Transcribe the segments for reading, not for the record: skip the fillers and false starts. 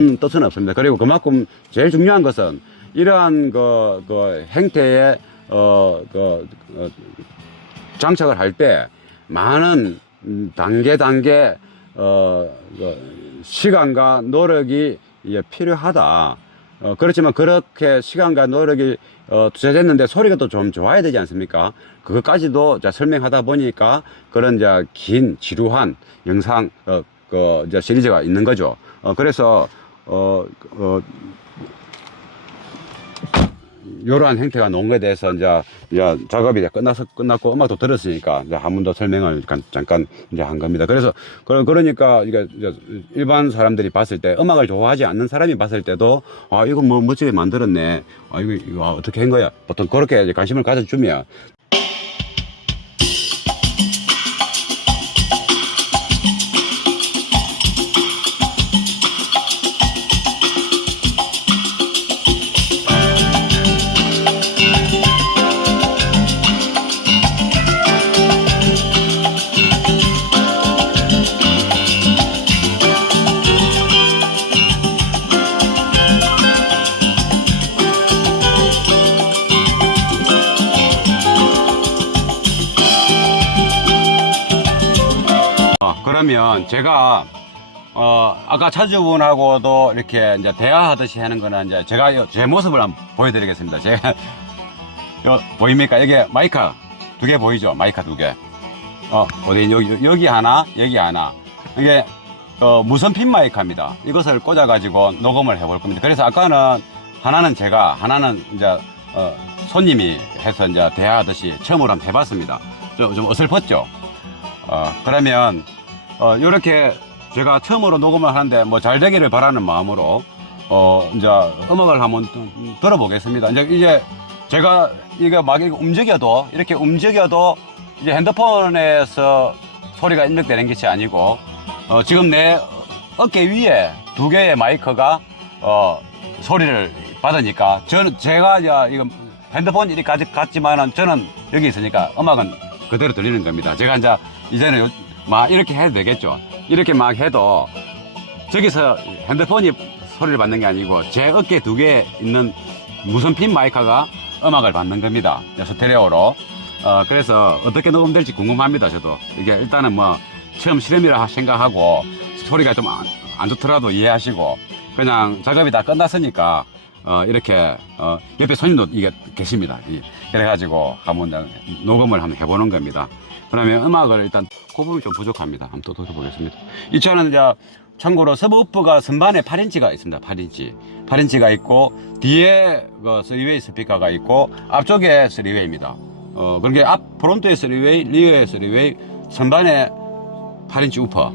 뜻은 없습니다. 그리고 그만큼 제일 중요한 것은 이러한 그 행태에 장착을 할 때 많은 단계 시간과 노력이 필요하다. 그렇지만 그렇게 시간과 노력이 투자됐는데 소리가 또 좀 좋아야 되지 않습니까? 그것까지도 설명하다 보니까 그런 긴 지루한 영상 시리즈가 있는 거죠. 그래서 이러한 행태가 나온 거에 대해서 이제 작업이 끝났고 음악도 들었으니까 이제 한 번 더 설명을 잠깐 이제 한 겁니다. 그래서 그러니까 이게 일반 사람들이 봤을 때 음악을 좋아하지 않는 사람이 봤을 때도 아 이거 뭐 멋지게 만들었네. 아 이거 어떻게 한 거야? 보통 그렇게 이제 관심을 가져주면. 그러면 제가 아까 차주분하고도 이렇게 이제 대화하듯이 하는 거는 이제 제가 제 모습을 한번 보여드리겠습니다. 제가 보입니까? 이게 마이크 두 개 보이죠? 마이크 두 개. 어디 여기 하나, 여기 하나. 이게 무선 핀 마이크입니다. 이것을 꽂아 가지고 녹음을 해볼 겁니다. 그래서 아까는 하나는 제가, 하나는 이제 손님이 해서 이제 대화하듯이 처음으로 한번 해봤습니다. 좀 어설펐죠? 그러면 이렇게 제가 처음으로 녹음을 하는데 뭐 잘 되기를 바라는 마음으로 이제 음악을 한번 들어보겠습니다. 이제 제가 이게 막 이렇게 움직여도 이제 핸드폰에서 소리가 입력되는 것이 아니고 지금 내 어깨 위에 두 개의 마이크가 소리를 받으니까 제가 이거 핸드폰 이렇게 같지만은 저는 여기 있으니까 음악은 그대로 들리는 겁니다. 제가 이제는 막 이렇게 해도 되겠죠. 이렇게 막 해도 저기서 핸드폰이 소리를 받는 게 아니고 제 어깨 두 개에 있는 무선 핀 마이크가 음악을 받는 겁니다. 스테레오로. 그래서 어떻게 녹음될지 궁금합니다. 저도 이게 일단은 뭐 처음 실험이라 생각하고 소리가 좀 안 좋더라도 이해하시고 그냥 작업이 다 끝났으니까 이렇게 옆에 손님도 이게 계십니다. 그래가지고 한번 녹음을 한번 해보는 겁니다. 그러면 음악을 일단 그 부분이 좀 부족합니다. 한번 또 들어보겠습니다. 이 차는 이제 참고로 서브우프가 선반에 8인치가 있습니다. 8인치가 있고 뒤에 그 3웨이 스피커가 있고 앞쪽에 3웨이입니다. 그렇게 프론트에 3웨이, 리어에 3웨이, 선반에 8인치 우퍼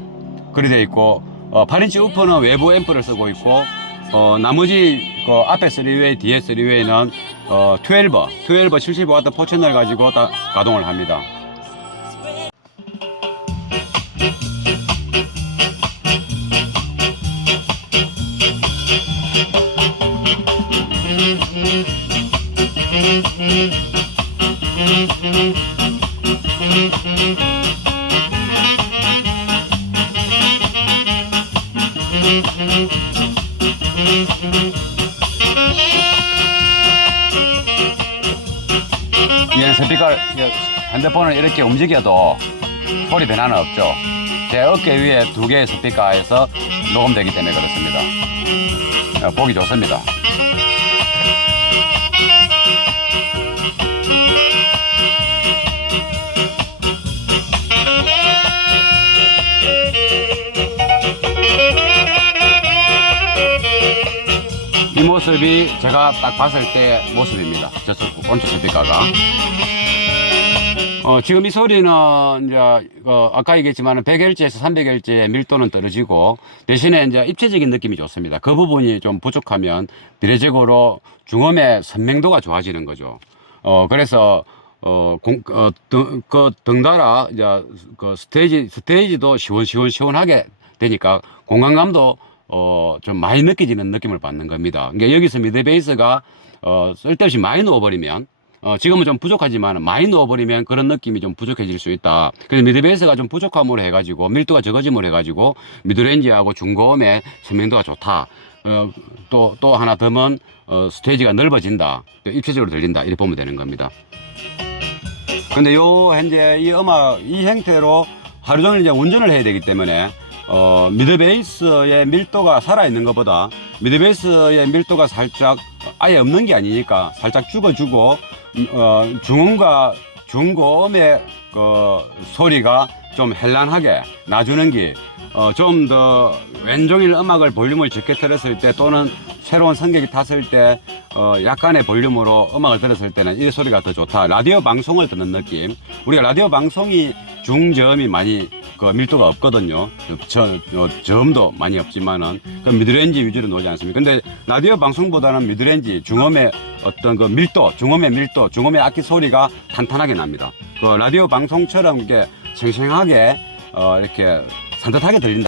그리 되어 있고 8인치 우퍼는 외부 앰프를 쓰고 있고 나머지 그 앞에 3웨이, 뒤에 3웨이는 12 75W 포천을 가지고 다 가동을 합니다. 이 스피커 핸드폰을 이렇게 움직여도 소리 변화는 없죠. 제 어깨 위에 두 개의 스피커에서 녹음되기 때문에 그렇습니다. 보기 좋습니다. 이 모습이 제가 딱 봤을 때 모습입니다. 저쪽 온초 스피커가. 지금 이 소리는 이제 아까 얘기했지만 100Hz에서 300Hz의 밀도는 떨어지고 대신에 이제 입체적인 느낌이 좋습니다. 그 부분이 좀 부족하면 비례적으로 중음의 선명도가 좋아지는 거죠. 그래서 덩달아 이제 스테이지도 시원하게 되니까 공간감도 좀 많이 느껴지는 느낌을 받는 겁니다. 그러니까 여기서 미드 베이스가 쓸데없이 많이 넣어버리면 지금은 좀 부족하지만 많이 넣어버리면 그런 느낌이 좀 부족해질 수 있다. 그래서 미드 베이스가 좀 부족함으로 해가지고 밀도가 적어짐으로 해가지고 미드레인지하고 중고음의 선명도가 좋다. 또 하나 더면 스테이지가 넓어진다, 입체적으로 들린다, 이렇게 보면 되는 겁니다. 근데 현재 이 음악 이 형태로 하루 종일 이제 운전을 해야 되기 때문에 미드 베이스의 밀도가 살아있는 것보다 미드 베이스의 밀도가 살짝 아예 없는 게 아니니까 살짝 죽어주고 중음과 중고음의 소리가 좀 현란하게 놔주는 게 좀 더 왼종일 음악을 볼륨을 적게 틀었을 때 또는 새로운 성격이 탔을 때 약간의 볼륨으로 음악을 들었을 때는 이 소리가 더 좋다. 라디오 방송을 듣는 느낌. 우리가 라디오 방송이 중저음이 많이 밀도가 없거든요. 저음도 많이 없지만은 미드레인지 위주로 나오지 않습니까? 근데 라디오 방송보다는 미드레인지 중음의 어떤 밀도, 중음의 밀도, 중음의 악기 소리가 탄탄하게 납니다. 라디오 방송처럼 이렇게 생생하게 이렇게 산뜻하게 들린다.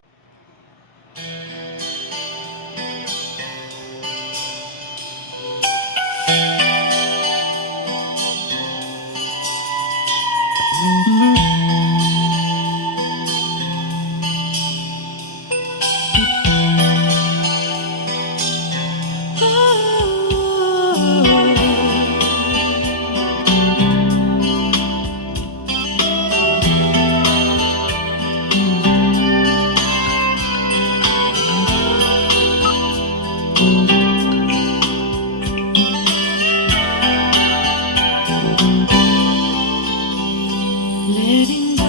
Letting go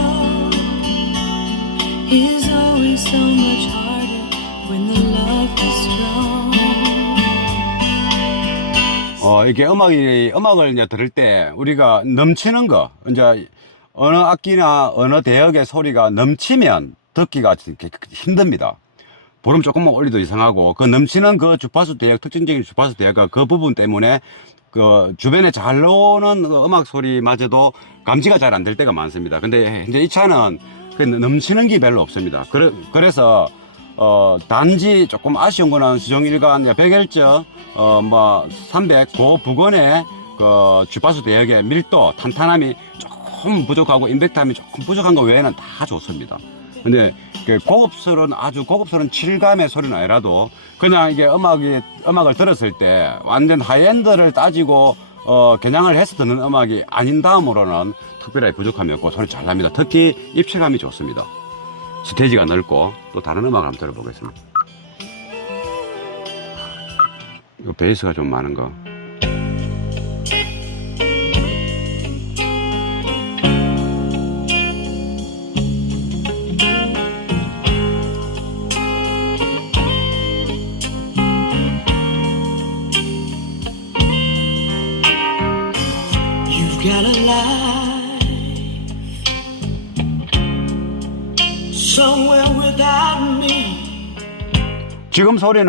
is always so much harder when the love is strong. 이렇게 음악을 이제 들을 때 우리가 넘치는 거, 이제 어느 악기나 어느 대역의 소리가 넘치면 듣기가 힘듭니다. 볼륨 조금만 올리도 이상하고, 그 넘치는 그 주파수 대역, 특징적인 주파수 대역과 그 부분 때문에 주변에 잘 나오는 음악 소리마저도 감지가 잘 안 될 때가 많습니다. 근데 이제 이 차는 넘치는 게 별로 없습니다. 그래서 단지 조금 아쉬운 거는 수정일관 100Hz 300 그 부근의 주파수 대역의 밀도, 탄탄함이 조금 부족하고 임팩트함이 조금 부족한 거 외에는 다 좋습니다. 근데 아주 고급스러운 칠감의 소리는 아니라도 그냥 이게 음악을 들었을 때 완전 하이엔드를 따지고 겨냥을 해서 듣는 음악이 아닌 다음으로는 특별하게 부족함이 없고 소리 잘 납니다. 특히 입체감이 좋습니다. 스테이지가 넓고. 또 다른 음악을 한번 들어보겠습니다. 이거 베이스가 좀 많은 거. You've got a life somewhere without me. 지금 소리는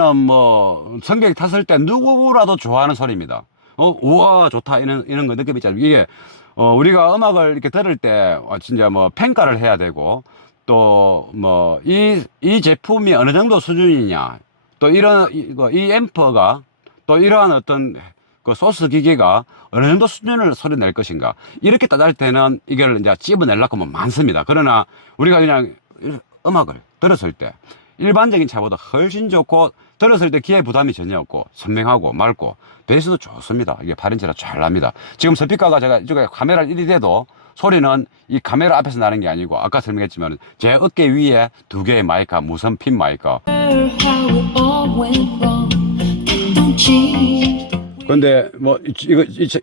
성격이 탔을 때 누구라도 좋아하는 소리입니다. 우와 좋다 이런 거 느낌 있잖아요. 이게 우리가 음악을 이렇게 들을 때 진짜 평가를 해야 되고, 또 이 제품이 어느 정도 수준이냐, 또 이 앰프가 또 이러한 어떤 소스 기기가 어느 정도 수준을 소리 낼 것인가, 이렇게 따질 때는 이걸 이제 찝어내려고 하면 많습니다. 그러나 우리가 그냥 음악을 들었을 때 일반적인 차보다 훨씬 좋고, 들었을 때 귀에 부담이 전혀 없고 선명하고 맑고 베이스도 좋습니다. 이게 8인치라 잘 납니다. 지금 스피커가 제가 이쪽에 카메라를 이리 대도 소리는 이 카메라 앞에서 나는 게 아니고, 아까 설명했지만 제 어깨 위에 두 개의 마이크가 무선 핀 마이크. 근데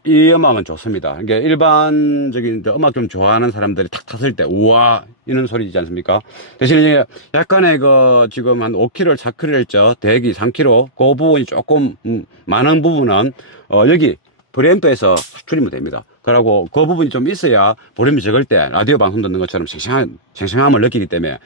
이 음악은 좋습니다. 이게 일반적인 음악 좀 좋아하는 사람들이 탁 탔을 때 우와 이런 소리지 않습니까? 대신에 이제 약간의 지금 한 5kg, 4kg 대기 3kg 그 부분이 조금 많은 부분은 여기 프리앰프에서 줄이면 됩니다. 그러고 그 부분이 좀 있어야 볼륨이 적을 때 라디오 방송 듣는 것처럼 생생함을 느끼기 때문에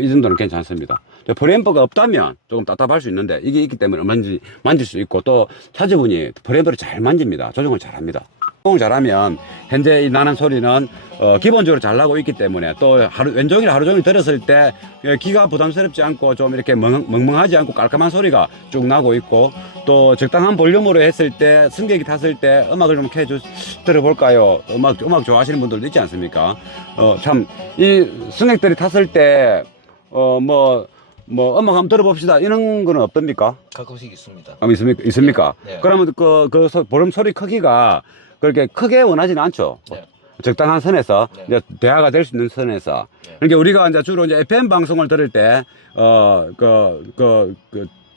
이 정도는 괜찮습니다. 프리앰프가 없다면 조금 답답할 수 있는데, 이게 있기 때문에 얼마든지 만질 수 있고, 또 차주분이 프리앰프를 잘 만집니다. 조정을 잘합니다. 조정을 잘하면 현재 나는 소리는 기본적으로 잘 나고 있기 때문에, 또 왼종일 하루 종일 들었을 때 귀가 부담스럽지 않고 좀 이렇게 멍멍하지 않고 깔끔한 소리가 쭉 나고 있고, 또 적당한 볼륨으로 했을 때 승객이 탔을 때 음악을 좀 들어볼까요? 음악 좋아하시는 분들도 있지 않습니까? 참 이 승객들이 탔을 때 뭐 음악 한번 들어봅시다 이런 거는 없답니까? 가끔씩 있습니다. 있습니까? 네. 그러면 보름 소리 크기가 그렇게 크게 원하지는 않죠. 네. 적당한 선에서 네. 이제 대화가 될 수 있는 선에서. 네. 그러니까 우리가 이제 주로 이제 FM 방송을 들을 때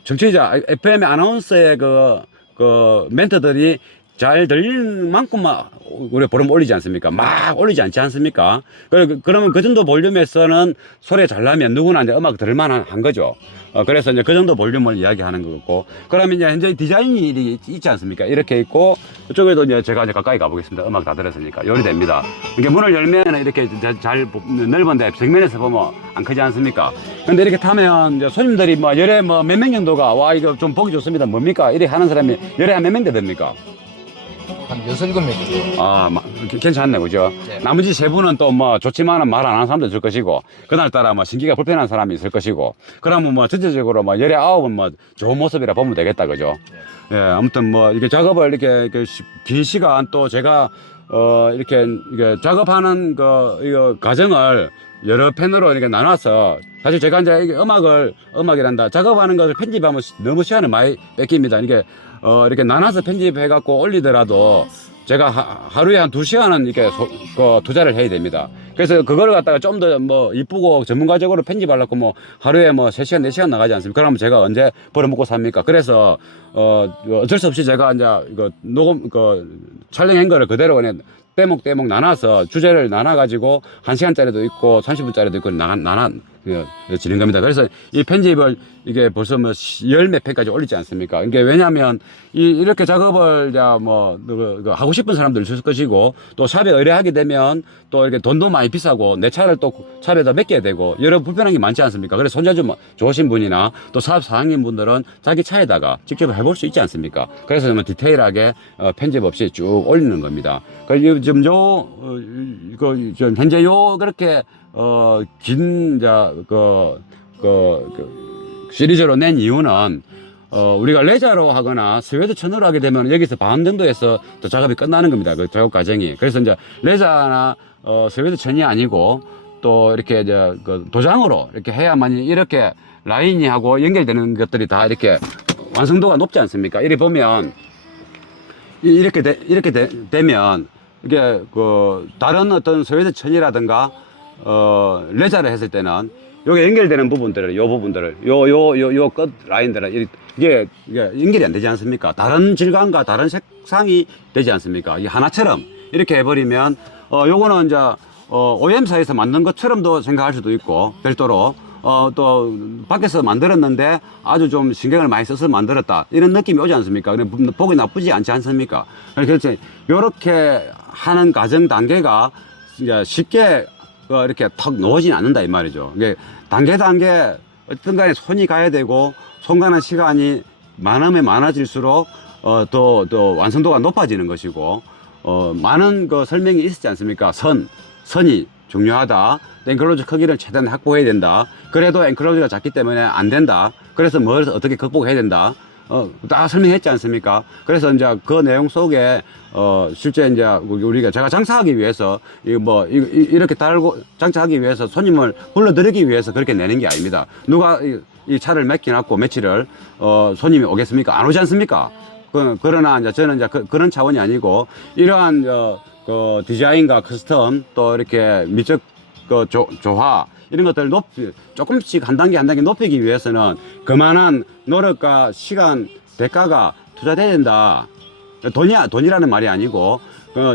정치자 FM의 아나운서의 그 멘트들이 잘 들리는 만큼만 우리 보름 올리지 않습니까? 막 올리지 않지 않습니까? 그러면 그 정도 볼륨에서는 소리 잘 나면 누구나 이제 음악 들을 만한 거죠. 그래서 이제 그 정도 볼륨을 이야기하는 거고. 그러면 이제 현재 디자인이 있지 않습니까? 이렇게 있고, 이쪽에도 이제 제가 이제 가까이 가보겠습니다. 음악 다 들었으니까. 요리됩니다. 이게 문을 열면 이렇게 잘 넓은데 정면에서 보면 안 크지 않습니까? 근데 이렇게 타면 이제 손님들이 뭐 열에 뭐 몇 명 정도가 와, 이거 좀 보기 좋습니다. 뭡니까? 이렇게 하는 사람이 열에 한 몇 명 됩니까? 한 6, 7명 정도. 아, 괜찮네, 그죠? 네. 나머지 세 분은 또 뭐 좋지만은 말 안 하는 사람도 있을 것이고, 그날따라 뭐 신기가 불편한 사람이 있을 것이고, 그러면 뭐 전체적으로 뭐 열에 9은 뭐 좋은 모습이라 보면 되겠다, 그죠? 예, 아무튼 뭐 이렇게 작업을 이렇게 긴 시간 또 제가 이렇게 작업하는 이거 과정을 여러 펜으로 이렇게 나눠서 사실 제가 이제 이게 음악이란다 작업하는 것을 편집하면 너무 시간을 많이 뺏깁니다. 이게 이렇게 나눠서 편집해갖고 올리더라도 제가 하루에 한 2시간은 이렇게 투자를 해야 됩니다. 그래서 그걸 갖다가 좀 더 뭐 이쁘고 전문가적으로 편집하려고 뭐 하루에 뭐 3시간, 4시간 나가지 않습니까? 그러면 제가 언제 벌어먹고 삽니까? 그래서 어쩔 수 없이 제가 이제 이거 촬영한 거를 그대로 그냥 떼목 나눠서 주제를 나눠가지고 1시간짜리도 있고 30분짜리도 있고 지는 겁니다. 그래서 이 편집을 이게 벌써 뭐 열 몇 편까지 올리지 않습니까? 이게 왜냐하면 이렇게 작업을 하고 싶은 사람들 있을 것이고 또 샵에 의뢰하게 되면 또 이렇게 돈도 많이 비싸고 내 차를 또 샵에다 맡겨야 되고 여러 불편한 게 많지 않습니까? 그래서 손재주 좋으신 분이나 또 사업 사장님 분들은 자기 차에다가 직접 해볼 수 있지 않습니까? 그래서 뭐 디테일하게 편집 없이 쭉 올리는 겁니다. 지금 현재 그렇게 긴 시리즈로 낸 이유는 우리가 레자로 하거나 스웨드 천으로 하게 되면 여기서 반 정도에서 또 작업이 끝나는 겁니다. 그 작업 과정이. 그래서 이제 레자나 스웨드 천이 아니고 또 이렇게 도장으로 이렇게 해야만 이렇게 라인이 하고 연결되는 것들이 다 이렇게 완성도가 높지 않습니까? 이렇게 보면 이렇게 되면 이게 다른 어떤 스웨드 천이라든가 레자를 했을 때는 여기 연결되는 부분들을 요 끝 라인들은 이게 연결이 안 되지 않습니까? 다른 질감과 다른 색상이 되지 않습니까? 이게 하나처럼 이렇게 해버리면 요거는 이제 OEM사에서 만든 것처럼도 생각할 수도 있고 별도로 또 밖에서 만들었는데 아주 좀 신경을 많이 써서 만들었다 이런 느낌이 오지 않습니까? 보기 나쁘지 않지 않습니까? 그래서 이렇게 하는 과정 단계가 이제 쉽게 이렇게 턱 놓아지지 않는다 이 말이죠. 이게 단계 어떤 간에 손이 가야 되고 손 가는 시간이 많으면 많아질수록 또 완성도가 높아지는 것이고 많은 설명이 있었지 않습니까? 선이 중요하다. 앵클로즈 크기를 최대한 확보해야 된다. 그래도 앵클로즈가 작기 때문에 안 된다. 그래서 뭘 어떻게 극복해야 된다. 다 설명했지 않습니까? 그래서 이제 그 내용 속에 실제 이제 우리가 제가 장사하기 위해서 이렇게 달고 장사하기 위해서 손님을 불러들이기 위해서 그렇게 내는 게 아닙니다. 누가 이 차를 맡겨놨고 며칠을 손님이 오겠습니까? 안 오지 않습니까? 그러나 이제 저는 이제 그런 차원이 아니고 이러한 디자인과 커스텀 또 이렇게 미적 조화 이런 것들을 조금씩 한 단계 높이기 위해서는 그만한 노력과 시간, 대가가 투자돼야 된다. 돈이라는 말이 아니고,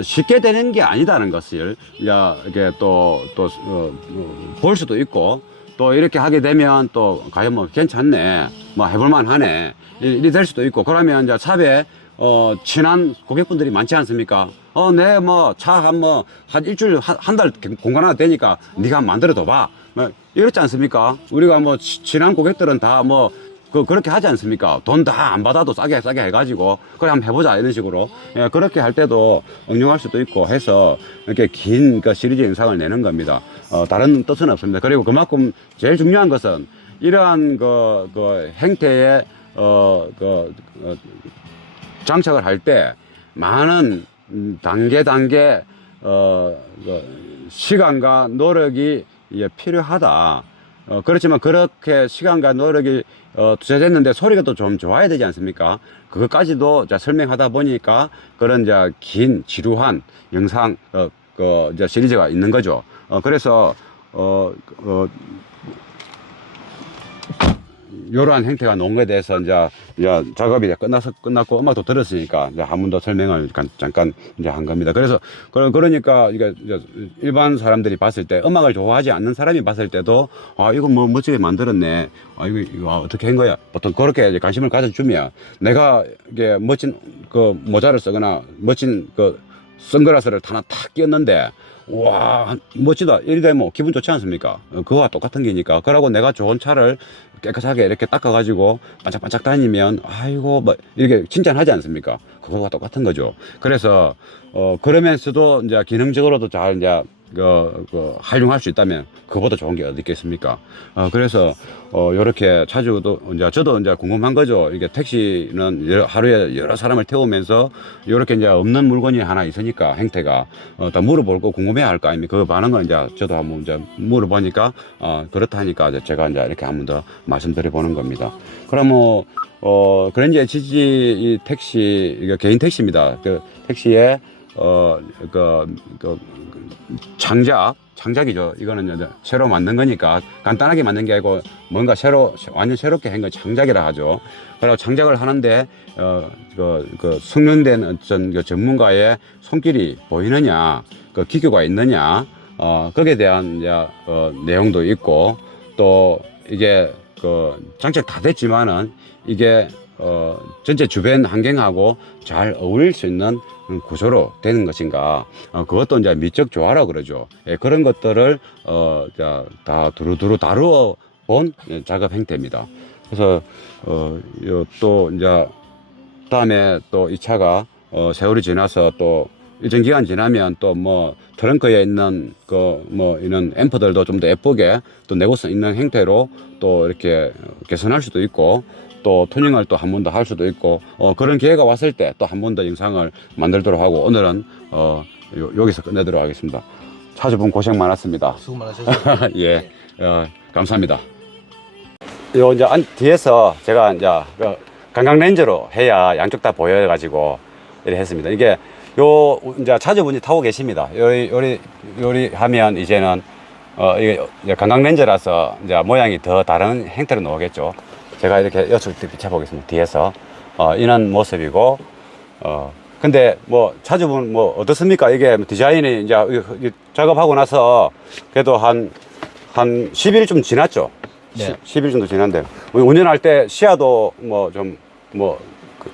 쉽게 되는 게 아니다는 것을, 이렇게 볼 수도 있고, 또 이렇게 하게 되면 또, 과연 뭐 괜찮네, 뭐 해볼만 하네, 이리 될 수도 있고, 그러면 이제 샵에, 친한 고객분들이 많지 않습니까? 내 차 한 일주일, 한 달 공간 하나 되니까 네가 한번 만들어 둬봐. 이렇지 않습니까? 우리가 친한 고객들은 다 그렇게 하지 않습니까? 돈 다 안 받아도 싸게 해가지고, 그래, 한번 해보자, 이런 식으로. 예, 그렇게 할 때도 응용할 수도 있고 해서, 이렇게 긴 시리즈 영상을 내는 겁니다. 다른 뜻은 없습니다. 그리고 그만큼 제일 중요한 것은, 이러한 행태의, 장착을 할 때, 많은 단계, 시간과 노력이 필요하다. 그렇지만 그렇게 시간과 노력이 투자됐는데 소리가 또 좀 좋아야 되지 않습니까? 그것까지도 자, 설명하다 보니까 그런 이제 긴 지루한 영상 이제 시리즈가 있는 거죠. 그래서 이러한 행태가 나온 거에 대해서 이제 작업이 이제 끝났고 음악도 들었으니까 이제 한 번 더 설명을 잠깐 이제 한 겁니다. 그래서 그러니까 이게 이제 일반 사람들이 봤을 때 음악을 좋아하지 않는 사람이 봤을 때도 아 이거 뭐 멋지게 만들었네. 아 이거 어떻게 한 거야? 보통 그렇게 이제 관심을 가져주면 내가 이게 멋진 그 모자를 쓰거나 멋진 그 선글라스를 하나 탁 끼었는데 와 멋지다 이리 되면 기분 좋지 않습니까? 그거와 똑같은 게니까. 그러고 내가 좋은 차를 깨끗하게 이렇게 닦아가지고 반짝반짝 다니면 아이고 뭐 이렇게 칭찬하지 않습니까? 그거와 똑같은 거죠. 그래서 그러면서도 이제 기능적으로도 잘 이제 활용할 수 있다면 그거보다 좋은 게 어디 있겠습니까? 그래서 요렇게 자주도 이제 저도 이제 궁금한 거죠. 이게 택시는 하루에 여러 사람을 태우면서 요렇게 이제 없는 물건이 하나 있으니까 행태가 다 물어보고 궁금해 할 거 아닙니까? 그 반응을 이제 저도 한번 이제 물어보니까 그렇다 하니까 제가 이제 이렇게 한번 더 말씀드려 보는 겁니다. 그럼 그랜저 HG 이 택시 이거 개인 택시입니다. 그 택시에 장작이죠. 이거는 이제 새로 만든 거니까 간단하게 만든 게 아니고 뭔가 완전 새롭게 한 건 장작이라 하죠. 그리고 장작을 하는데 숙련된 어떤 전문가의 손길이 보이느냐, 기교가 있느냐, 거기에 대한 이제 내용도 있고 또 이게 장착 다 됐지만은 이게 전체 주변 환경하고 잘 어울릴 수 있는 구조로 되는 것인가, 그것도 이제 미적 조화라고 그러죠. 예, 그런 것들을 다 두루두루 다루어 본 작업 행태입니다. 그래서 또 이제 다음에 또 이 차가 세월이 지나서 또 일정 기간 지나면 또 뭐 트렁크에 있는 이런 앰프들도 좀 더 예쁘게 또 내구성 있는 행태로 또 이렇게 개선할 수도 있고, 또 투닝을 또 한 번 더 할 수도 있고, 그런 기회가 왔을 때 또 한 번 더 영상을 만들도록 하고, 오늘은 여기서 끝내도록 하겠습니다. 차주분 고생 많았습니다. 수고 많으셨습니다. 예, 감사합니다. 요 이제 뒤에서 제가 이제 강강 렌즈로 해야 양쪽 다 보여가지고 이렇게 했습니다. 이게 이제 차주분이 타고 계십니다. 요리 하면 이제는 이게 강강 렌즈라서 이제 모양이 더 다른 형태로 나오겠죠. 제가 이렇게 엿을 비춰보겠습니다. 뒤에서 이런 모습이고, 근데 뭐 차주분 뭐 어떻습니까? 이게 디자인이 이제 작업하고 나서 그래도 한 10일 좀 지났죠. 네. 10일 정도 지났는데 운전할 때 시야도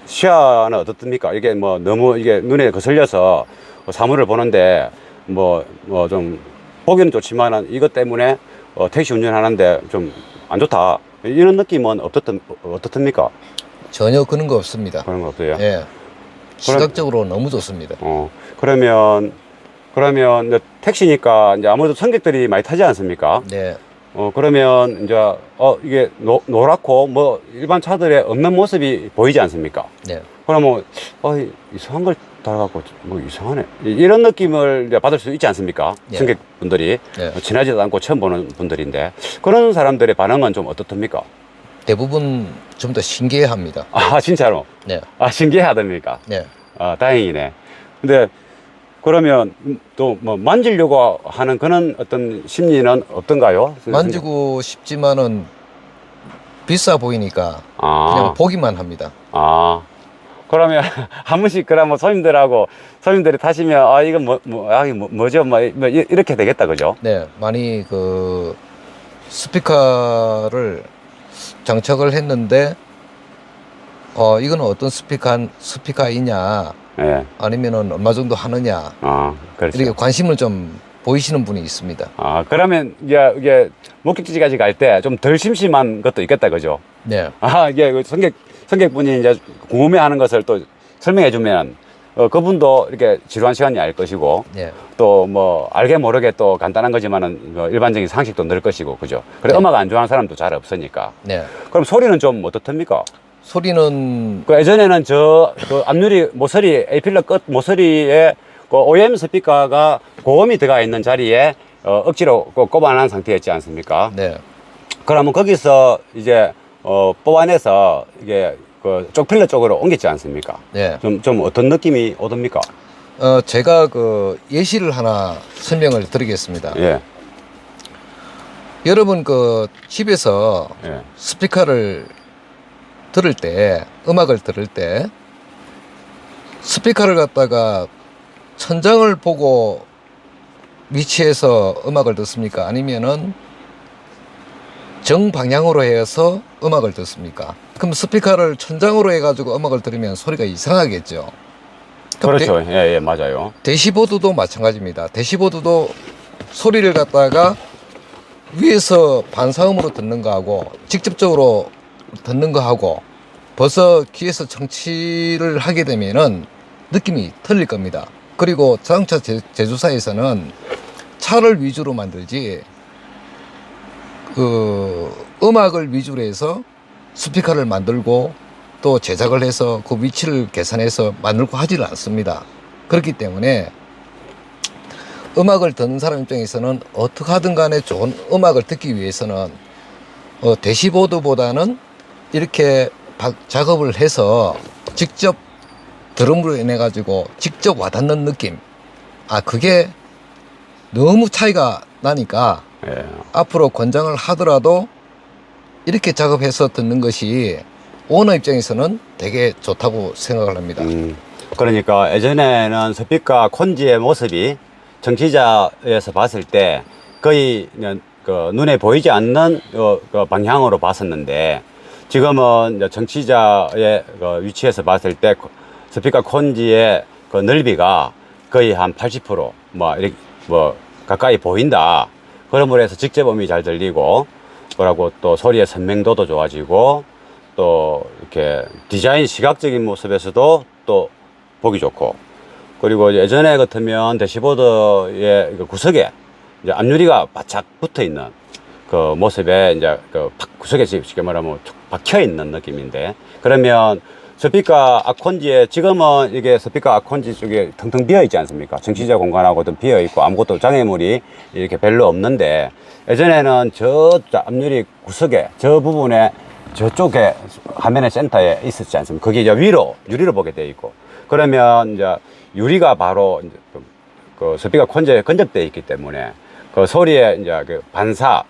시야는 어떻습니까? 이게 뭐 너무 이게 눈에 거슬려서 사물을 보는데 좀 보기는 좋지만은 이것 때문에 택시 운전하는데 좀 안 좋다, 이런 느낌은 어떻습니까? 전혀 그런 거 없습니다. 그런 거 없어요? 예. 시각적으로 너무 좋습니다. 그러면 이제 택시니까 이제 아무래도 승객들이 많이 타지 않습니까? 네. 그러면 이제 이게 노랗고 뭐 일반 차들에 없는 모습이 보이지 않습니까? 네. 그러면 이상한 걸 달아갖고 뭐 이상하네, 이런 느낌을 이제 받을 수 있지 않습니까? 네. 승객분들이 네. 지나지도 않고 처음 보는 분들인데, 그런 사람들의 반응은 좀 어떻습니까? 대부분 좀 더 신기해합니다. 아 진짜로? 네. 신기하답니까? 네. 다행이네. 근데 그러면 또 뭐 만지려고 하는 그런 어떤 심리는 어떤가요? 만지고 싶지만은 비싸 보이니까 그냥 보기만 합니다. 그러면 한 번씩 그러면 손님들이 타시면 이건 뭐죠? 이렇게 되겠다, 그죠? 네. 많이 스피커를 장착을 했는데 이거는 어떤 스피커이냐, 예. 아니면은 얼마 정도 하느냐, 그렇죠. 이렇게 관심을 좀 보이시는 분이 있습니다. 그러면 이게 목적지까지 갈 때 좀 덜 심심한 것도 있겠다, 그죠? 네. 이게 승객분이 이제 궁금해하는 것을 또 설명해주면 그분도 이렇게 지루한 시간이 알 것이고, 네. 또 뭐 알게 모르게 또 간단한 거지만은 일반적인 상식도 늘 것이고, 그죠? 그래, 네. 음악 안 좋아하는 사람도 잘 없으니까. 네. 그럼 소리는 좀 어떻습니까? 소리는 예전에는 앞유리 모서리, A필러 끝 모서리에 OEM 스피커가 고음이 들어가 있는 자리에 억지로 꼽아놓은 상태였지 않습니까? 네. 그러면 거기서 이제 뽑아내서 이게 그 쪽필러 쪽으로 옮겼지 않습니까? 네. 좀 어떤 느낌이 오듭니까? 제가 그 예시를 하나 설명을 드리겠습니다. 예. 여러분 그 집에서 예. 스피커를 들을 때, 음악을 들을 때 스피커를 갖다가 천장을 보고 위치해서 음악을 듣습니까? 아니면은 정방향으로 해서 음악을 듣습니까? 그럼 스피커를 천장으로 해가지고 음악을 들으면 소리가 이상하겠죠. 그럼 그렇죠. 예, 예, 맞아요. 대시보드도 마찬가지입니다. 대시보드도 소리를 갖다가 위에서 반사음으로 듣는 거하고 직접적으로 듣는 거하고 벌써 귀에서 청취를 하게 되면은 느낌이 틀릴 겁니다. 그리고 자동차 제조사에서는 차를 위주로 만들지 그 음악을 위주로 해서 스피커를 만들고 또 제작을 해서 그 위치를 계산해서 만들고 하지를 않습니다. 그렇기 때문에 음악을 듣는 사람 입장에서는 어떻게 하든 간에 좋은 음악을 듣기 위해서는 대시보드보다는 이렇게 작업을 해서 직접 드럼으로 인해 가지고 직접 와닿는 느낌, 그게 너무 차이가 나니까 예. 앞으로 권장을 하더라도 이렇게 작업해서 듣는 것이 오너 입장에서는 되게 좋다고 생각을 합니다. 그러니까 예전에는 스피커 콘지의 모습이 청취자에서 봤을 때 거의 그냥 그 눈에 보이지 않는 그 방향으로 봤었는데 지금은 이제 청취자의 그 위치에서 봤을 때 스피커 콘지의 그 넓이가 거의 한 80% 이렇게 가까이 보인다. 그러므로 해서 직접 음이 잘 들리고 그러고 또 소리의 선명도도 좋아지고 또 이렇게 디자인 시각적인 모습에서도 또 보기 좋고 그리고 예전에 같으면 대시보드의 그 구석에 이제 앞유리가 바짝 붙어 있는 그 모습에 이제 그 구석에 쉽게 말하면 박혀 있는 느낌인데 그러면 스피커 아콘지에 지금은 이게 스피커 아콘지 쪽에 텅텅 비어 있지 않습니까? 청취자 공간하고도 비어 있고 아무것도 장애물이 이렇게 별로 없는데 예전에는 저 앞유리 구석에 저 부분에 저쪽에 화면의 센터에 있었지 않습니까? 거기 이제 위로 유리로 보게 돼 있고 그러면 이제 유리가 바로 이제 그 스피커 콘지에 근접되어 있기 때문에 그 소리에 이제 그 반사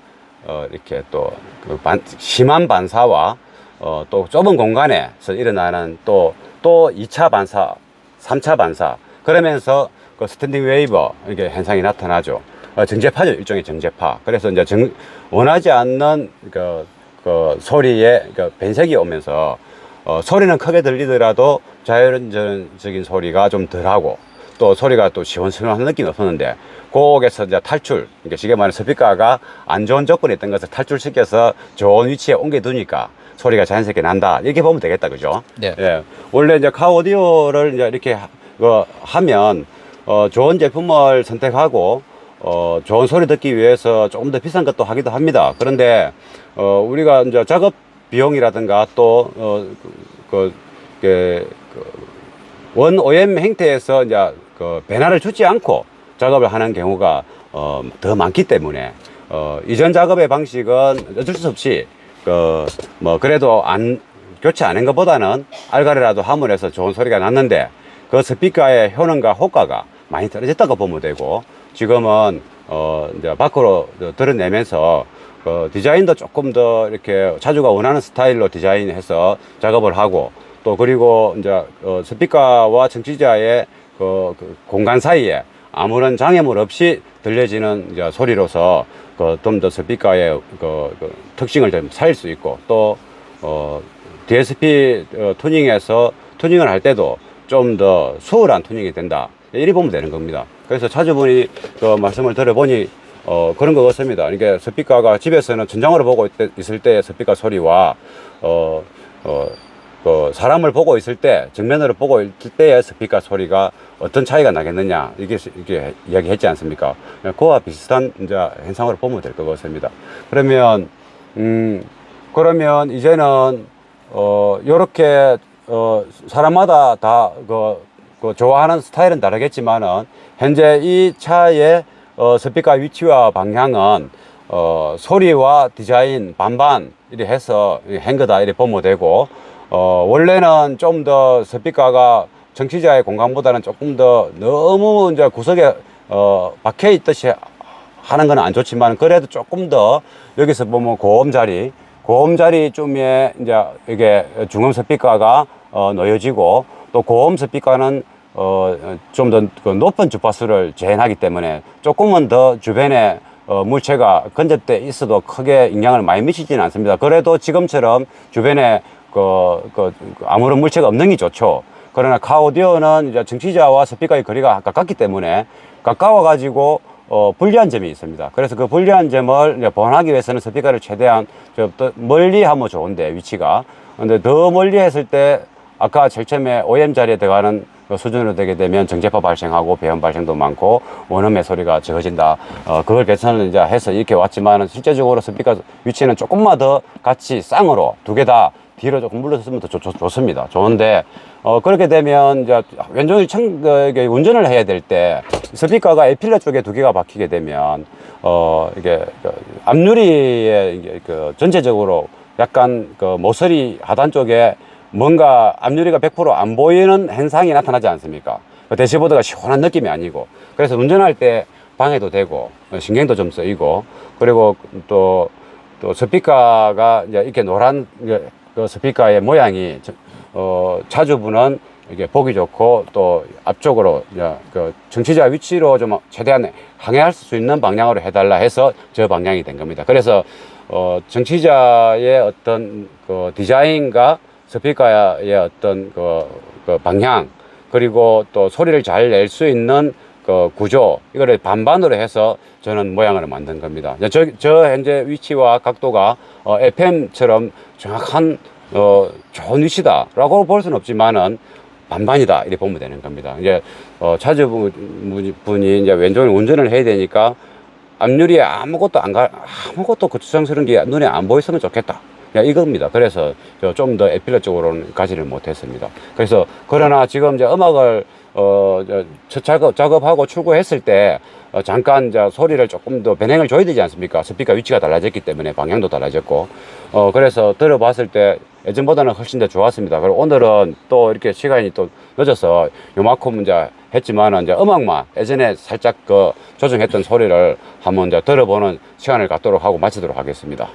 이렇게 또 그 심한 반사와 또 좁은 공간에서 일어나는 또 2차 반사, 3차 반사 그러면서 그 스탠딩 웨이버 이게 현상이 나타나죠. 정제파죠. 일종의 정제파. 그래서 이제 원하지 않는 그 소리에 그 변색이 오면서 소리는 크게 들리더라도 자연적인 소리가 좀 덜하고 또 소리가 또 시원시원한 느낌이 없었는데 거기에서 이제 탈출, 그러니까 쉽게 말하면 스피커가 안 좋은 조건에 있던 것을 탈출시켜서 좋은 위치에 옮겨두니까 소리가 자연스럽게 난다. 이렇게 보면 되겠다. 그죠? 네. 예. 원래 이제 카오디오를 이제 이렇게 하면 좋은 제품을 선택하고 좋은 소리 듣기 위해서 조금 더 비싼 것도 하기도 합니다. 그런데 우리가 이제 작업 비용이라든가 또 원 OEM 행태에서 이제 그 변화를 주지 않고 작업을 하는 경우가 더 많기 때문에 이전 작업의 방식은 어쩔 수 없이 그래도 교체 안 한 것보다는 알가리라도 함으로해서 좋은 소리가 났는데 그 스피커의 효능과 효과가 많이 떨어졌다고 보면 되고 지금은 이제 밖으로 드러내면서 디자인도 조금 더 이렇게 차주가 원하는 스타일로 디자인해서 작업을 하고 또 그리고 이제 스피커와 청취자의 그 공간 사이에 아무런 장애물 없이 들려지는 이제 소리로서 좀 더 스피커의 특징을 좀 살릴 수 있고 또 DSP 튜닝에서 튜닝을 할 때도 좀 더 수월한 튜닝이 된다. 이리 보면 되는 겁니다. 그래서 차주분이 말씀을 들어보니 그런 것 같습니다. 이게 스피커가 집에서는 천장으로 보고 있을 때의 스피커 소리와 사람을 보고 있을 때 정면으로 보고 있을 때의 스피커 소리가 어떤 차이가 나겠느냐 이게 이야기했지 않습니까? 그와 비슷한 이제 현상으로 보면 될 것 같습니다. 그러면 이제는 요렇게 사람마다 다 좋아하는 스타일은 다르겠지만은 현재 이 차의 스피커 위치와 방향은 소리와 디자인 반반 이렇게 해서 한 거다 이렇게 보면 되고, 원래는 좀 더 스피커가 청취자의 공간보다는 조금 더 너무 이제 구석에 박혀 있듯이 하는 건 안 좋지만, 그래도 조금 더 여기서 보면 고음 자리쯤에 이제 이게 중음 스피커가 놓여지고, 또 고음 스피커는 좀 더 그 높은 주파수를 제한하기 때문에 조금은 더 주변에 물체가 근접돼 있어도 크게 영향을 많이 미치지는 않습니다. 그래도 지금처럼 주변에 아무런 물체가 없는 게 좋죠. 그러나 카오디오는 이제 청취자와 스피커의 거리가 가깝기 때문에 가까워 가지고 불리한 점이 있습니다. 그래서 그 불리한 점을 이제 보완하기 위해서는 스피커를 최대한 좀 더 멀리 하면 좋은데, 위치가. 근데 더 멀리 했을 때 아까 제일 처음에 OM 자리에 들어가는 그 수준으로 되게 되면 정제파 발생하고 배음 발생도 많고 원음의 소리가 적어진다. 그걸 개선을 이제 해서 이렇게 왔지만은, 실제적으로 스피커 위치는 조금만 더 같이 쌍으로 두 개 다 뒤로 조금 물러서면 더 좋습니다. 좋은데, 그렇게 되면 이제 왼쪽이 운전을 해야 될 때 스피커가 에필러 쪽에 두 개가 박히게 되면, 이게 앞유리에 이게 전체적으로 약간 모서리 하단 쪽에 뭔가 앞유리가 100% 안 보이는 현상이 나타나지 않습니까? 대시보드가 시원한 느낌이 아니고. 그래서 운전할 때 방해도 되고, 신경도 좀 쓰이고, 그리고 또 스피커가 이제 이렇게 노란 그 스피커의 모양이 차주분은 이게 보기 좋고, 또 앞쪽으로 이제 청취자 위치로 좀 최대한 항해할 수 있는 방향으로 해달라 해서 저 방향이 된 겁니다. 그래서 청취자의 어떤 디자인과 스피커의 어떤 방향, 그리고 또 소리를 잘 낼 수 있는 구조, 이거를 반반으로 해서 저는 모양을 만든 겁니다. 저 현재 위치와 각도가 FM처럼 정확한 좋은 위치다라고 볼 수는 없지만은 반반이다 이렇게 보면 되는 겁니다. 이제 차주분이 이제 왼쪽에 운전을 해야 되니까 앞유리에 아무것도 거추장스러운 게 눈에 안 보였으면 좋겠다. 이겁니다. 그래서 좀 더 에필러 쪽으로는 가지를 못했습니다. 그래서 그러나 지금 이제 음악을 첫 작업하고 출고했을 때 잠깐 이제 소리를 조금 더 변형을 줘야 되지 않습니까? 스피커 위치가 달라졌기 때문에 방향도 달라졌고, 그래서 들어봤을 때 예전보다는 훨씬 더 좋았습니다. 그리고 오늘은 또 이렇게 시간이 또 늦어서 요만큼 이제 했지만, 이제 음악만 예전에 살짝 조정했던 소리를 한번 이제 들어보는 시간을 갖도록 하고 마치도록 하겠습니다.